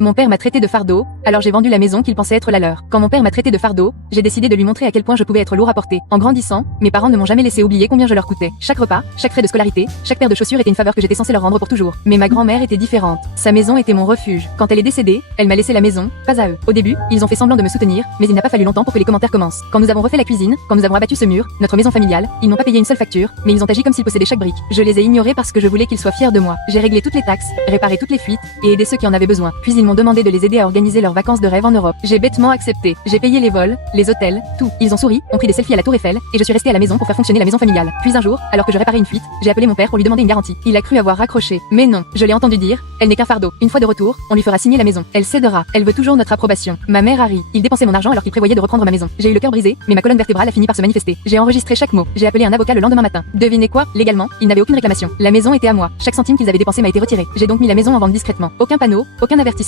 Mon père m'a traité de fardeau, alors j'ai vendu la maison qu'il pensait être la leur. Quand mon père m'a traité de fardeau, j'ai décidé de lui montrer à quel point je pouvais être lourd à porter. En grandissant, mes parents ne m'ont jamais laissé oublier combien je leur coûtais. Chaque repas, chaque frais de scolarité, chaque paire de chaussures était une faveur que j'étais censé leur rendre pour toujours. Mais ma grand-mère était différente. Sa maison était mon refuge. Quand elle est décédée, elle m'a laissé la maison, pas à eux. Au début, ils ont fait semblant de me soutenir, mais il n'a pas fallu longtemps pour que les commentaires commencent. Quand nous avons refait la cuisine, quand nous avons abattu ce mur, notre maison familiale, ils n'ont pas payé une seule facture, mais ils ont agi comme s'ils possédaient chaque brique. Je les ai ignorés parce que je voulais qu'ils soient fiers de moi. J'ai réglé toutes les taxes, réparé toutes les fuites, et aidé ceux qui en avaient besoin. Puis ils m'ont demandé de les aider à organiser leurs vacances de rêve en Europe. J'ai bêtement accepté. J'ai payé les vols, les hôtels, tout. Ils ont souri, ont pris des selfies à la Tour Eiffel, et je suis restée à la maison pour faire fonctionner la maison familiale. Puis un jour, alors que je réparais une fuite, j'ai appelé mon père pour lui demander une garantie. Il a cru avoir raccroché. Mais non, je l'ai entendu dire, elle n'est qu'un fardeau. Une fois de retour, on lui fera signer la maison. Elle cédera. Elle veut toujours notre approbation. Ma mère a ri. Il dépensait mon argent alors qu'il prévoyait de reprendre ma maison. J'ai eu le cœur brisé, mais ma colonne vertébrale a fini par se manifester. J'ai enregistré chaque mot. J'ai appelé un avocat le lendemain matin. Devinez quoi? Légalement, il n'avait aucune réclamation. La maison était à moi. Chaque centime qu'ils avaient dépensé m'a été retiré. J'ai donc mis la maison en vente discrètement. Aucun panneau, aucun avertissement.